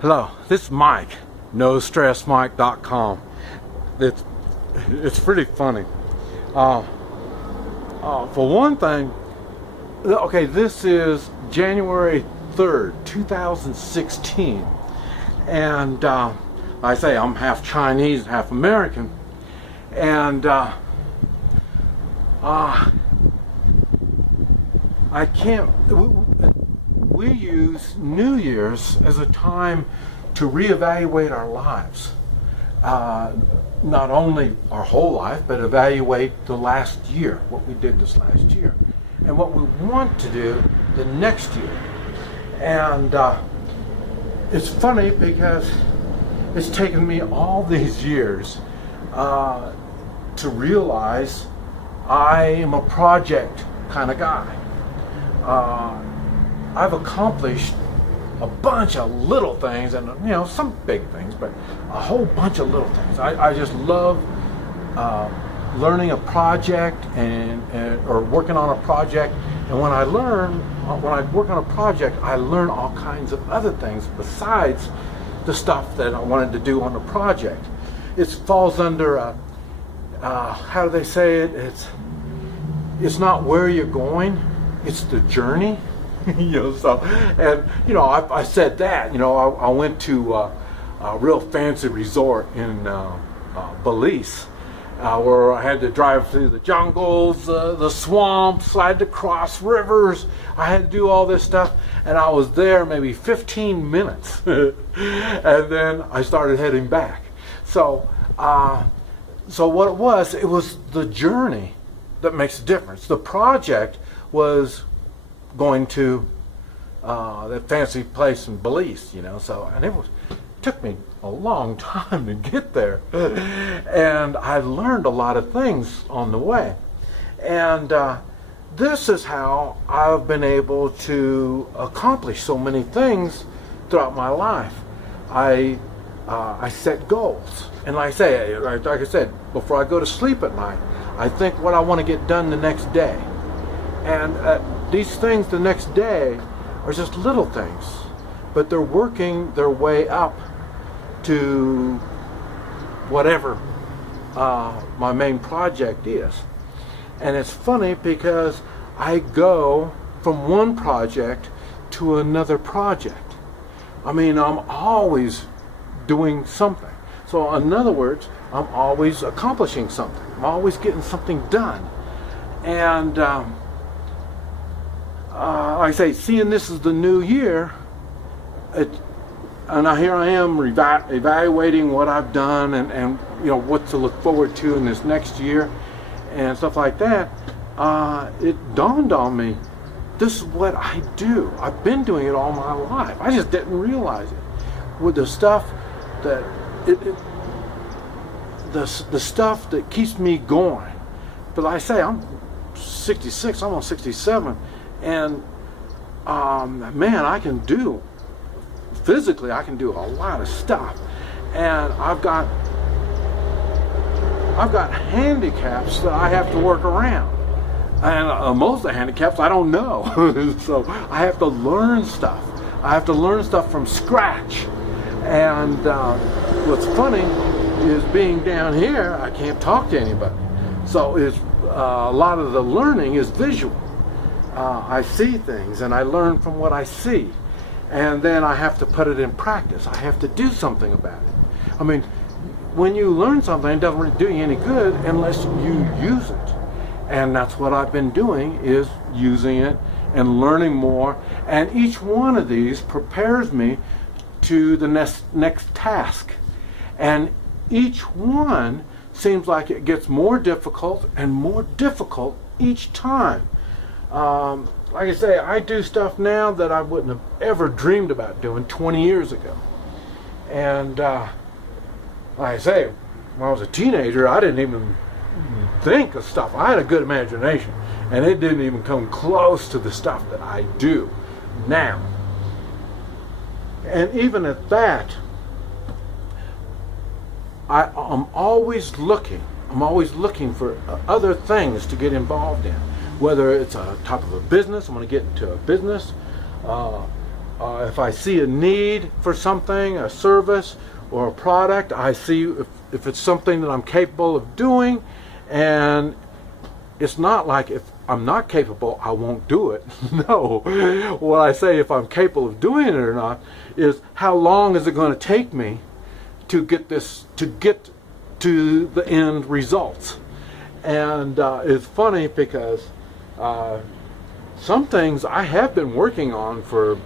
Hello, this is Mike, NoStressMike.com. It's pretty funny. For one thing, okay, this is January 3rd, 2016, and I say I'm half Chinese, half American, and I can't. We use New Year's as a time to reevaluate our lives. Not only our whole life, but evaluate the last year, what we did this last year, and what we want to do the next year. And it's funny because it's taken me all these years to realize I am a project kind of guy. I've accomplished a bunch of little things, and some big things, but a whole bunch of little things. I just love learning a project or working on a project. And when I work on a project, I learn all kinds of other things besides the stuff that I wanted to do on the project. It falls under how do they say it? It's not where you're going, it's the journey. I said that. I went to a real fancy resort in Belize, where I had to drive through the jungles, the swamps, I had to cross rivers, I had to do all this stuff, and I was there maybe 15 minutes, and then I started heading back. So what it was the journey that makes a difference. The project was going to that fancy place in Belize, and it took me a long time to get there, and I learned a lot of things on the way. And this is how I've been able to accomplish so many things throughout my life. I set goals, and like I said, before I go to sleep at night, I think what I want to get done the next day. And these things the next day are just little things, but they're working their way up to whatever my main project is. And it's funny because I go from one project to another project. I'm always doing something. So in other words, I'm always accomplishing something. I'm always getting something done. And like I say, seeing this is the new year, and here I am evaluating what I've done and what to look forward to in this next year and stuff like that. It dawned on me, this is what I do. I've been doing it all my life. I just didn't realize it. With the stuff that the stuff that keeps me going. But like I say, I'm 66, almost 67. And man, I can do physically a lot of stuff, and I've got handicaps that I have to work around, and most of the handicaps I don't know. So I have to learn stuff. I have to learn stuff from scratch. And what's funny is being down here, I can't talk to anybody, so it's a lot of the learning is visual. I see things and I learn from what I see, and then I have to put it in practice. I have to do something about it. When you learn something, it doesn't really do you any good unless you use it. And that's what I've been doing, is using it and learning more. And each one of these prepares me to the next task. And each one seems like it gets more difficult and more difficult each time. Like I say, I do stuff now that I wouldn't have ever dreamed about doing 20 years ago. And like I say, when I was a teenager, I didn't even think of stuff. I had a good imagination, and it didn't even come close to the stuff that I do now. And even at that, I'm always looking for other things to get involved in. Whether it's a type of a business, I'm going to get into a business, If I see a need for something, a service or a product, I see if it's something that I'm capable of doing, and it's not like if I'm not capable, I won't do it. No. What I say, if I'm capable of doing it or not, is how long is it going to take me to get to the end results. And it's funny because some things I have been working on for,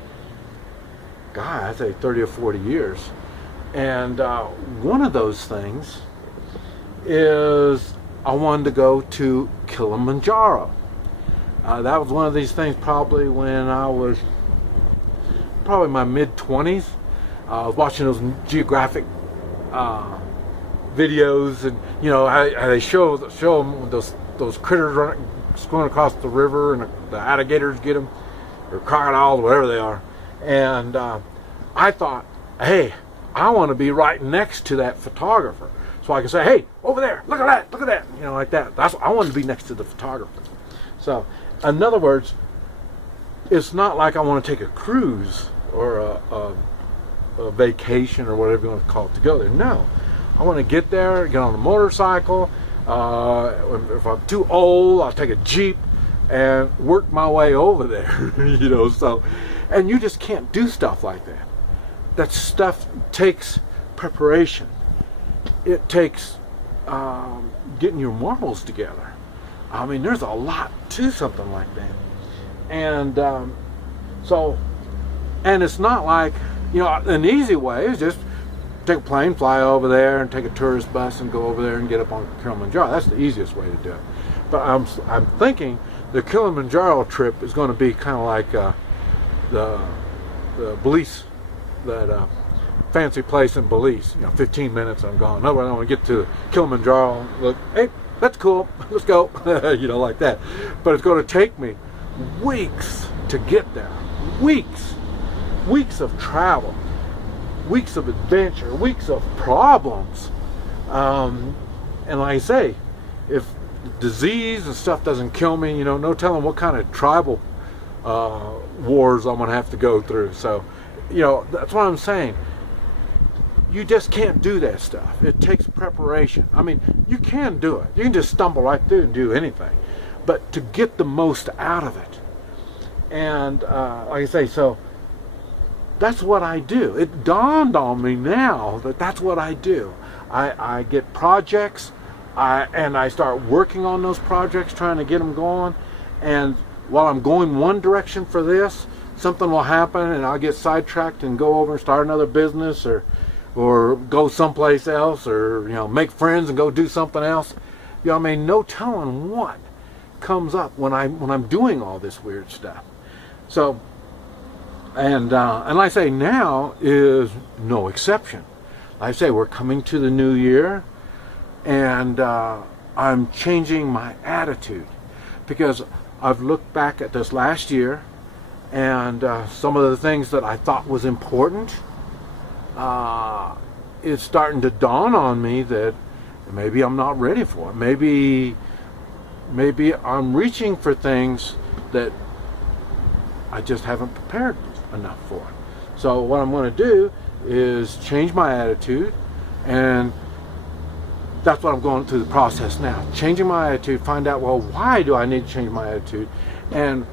God, I'd say 30 or 40 years. And one of those things is I wanted to go to Kilimanjaro. That was one of these things probably when I was probably my mid-20s. I was watching those geographic videos, and you know how they show them those critters going across the river, and the alligators get them, or crocodiles, whatever they are. And I thought, hey, I want to be right next to that photographer, so I can say, hey, over there, look at that, you know, like that. I want to be next to the photographer. So, in other words, it's not like I want to take a cruise or a vacation or whatever you want to call it to go there. No, I want to get there, get on a motorcycle. If I'm too old, I'll take a Jeep and work my way over there. You know, so, and you just can't do stuff like that. That stuff takes preparation. It takes getting your morals together. I mean, there's a lot to something like that. And and it's not like, you know, an easy way is just take a plane, fly over there, and take a tourist bus and go over there and get up on Kilimanjaro. That's the easiest way to do it. But I'm thinking the Kilimanjaro trip is going to be kind of like the Belize, that fancy place in Belize. You know, 15 minutes I'm gone. No, I want to get to Kilimanjaro. Look, hey, that's cool. Let's go. You know, like that. But it's going to take me weeks to get there. Weeks of travel. Weeks of adventure, weeks of problems, and like I say, if disease and stuff doesn't kill me, you know, no telling what kind of tribal wars I'm gonna have to go through. So, you know, that's what I'm saying. You just can't do that stuff. It takes preparation. I mean, you can do it. You can just stumble right through and do anything, but to get the most out of it, and like I say, so. That's what I do. It dawned on me now that that's what I do. I get projects, and I start working on those projects, trying to get them going. And while I'm going one direction for this, something will happen, and I'll get sidetracked and go over and start another business, or go someplace else, or you know, make friends and go do something else. You know, I mean, no telling what comes up when I'm doing all this weird stuff. So. And like I say, now is no exception. Like I say, we're coming to the new year, and I'm changing my attitude, because I've looked back at this last year, and some of the things that I thought was important, it's starting to dawn on me that maybe I'm not ready for it. Maybe I'm reaching for things that I just haven't prepared enough for. So what I'm going to do is change my attitude, and that's what I'm going through the process now. Changing my attitude, find out, well, why do I need to change my attitude, and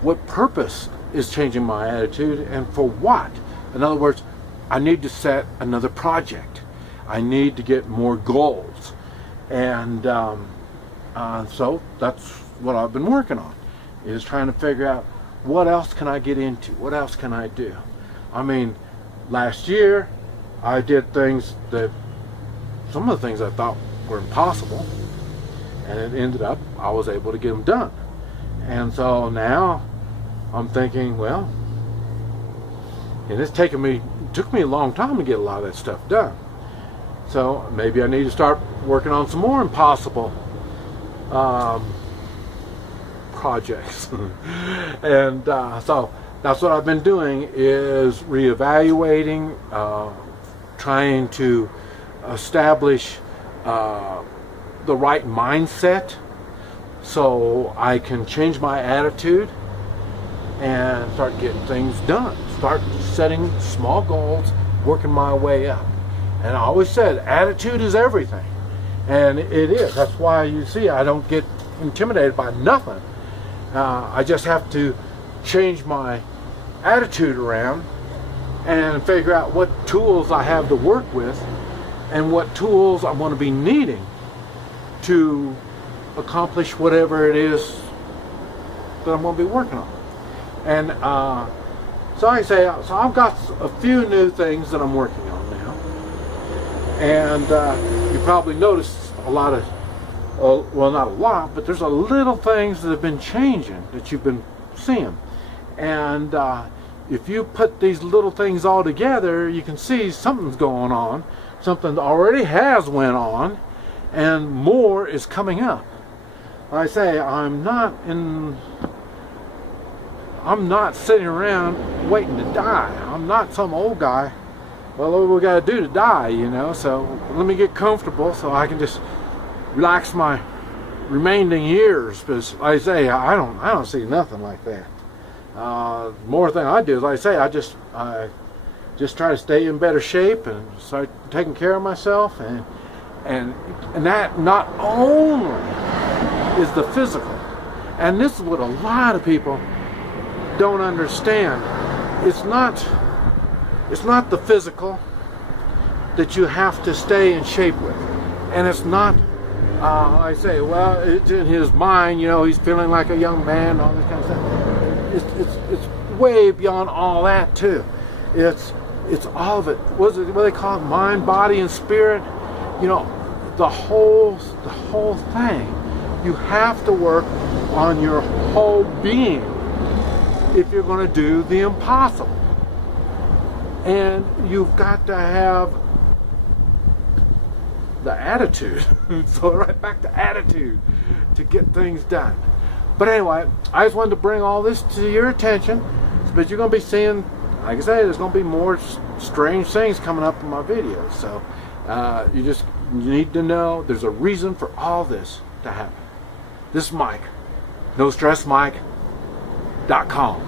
what purpose is changing my attitude, and for what? In other words, I need to set another project. I need to get more goals, and so that's what I've been working on, is trying to figure out what else can I get into? What else can I do? I mean, last year I did things that, some of the things I thought were impossible, and it ended up I was able to get them done. And so now I'm thinking, well, and it took me a long time to get a lot of that stuff done. So maybe I need to start working on some more impossible projects. And so that's what I've been doing, is reevaluating, trying to establish the right mindset so I can change my attitude and start getting things done. start setting small goals, working my way up. And I always said, attitude is everything. And it is. That's why you see I don't get intimidated by nothing. I just have to change my attitude around and figure out what tools I have to work with and what tools I'm going to be needing to accomplish whatever it is that I'm going to be working on. And so I say, so I've got a few new things that I'm working on now. And you probably noticed a lot of, well, not a lot, but there's a little things that have been changing that you've been seeing. And if you put these little things all together, you can see something's going on. Something already has went on, and more is coming up. I say, I'm not sitting around waiting to die. I'm not some old guy. Well, what we got to do to die, you know? So let me get comfortable so I can just relax my remaining years. Because like I say, I don't see nothing like that. More thing I do is, like I say, I just try to stay in better shape and start taking care of myself, and that not only is the physical, and this is what a lot of people don't understand. It's not the physical that you have to stay in shape with, and it's not I say, well, it's in his mind, you know, he's feeling like a young man, all this kind of stuff. It's way beyond all that too. It's all of it. What they call it? Mind, body, and spirit. You know, the whole thing. You have to work on your whole being if you're going to do the impossible. And you've got to have the attitude. So right back to attitude to get things done. But anyway, I just wanted to bring all this to your attention. But you're going to be seeing, like I say, there's going to be more strange things coming up in my videos. So you need to know there's a reason for all this to happen. This is Mike, NoStressMike.com.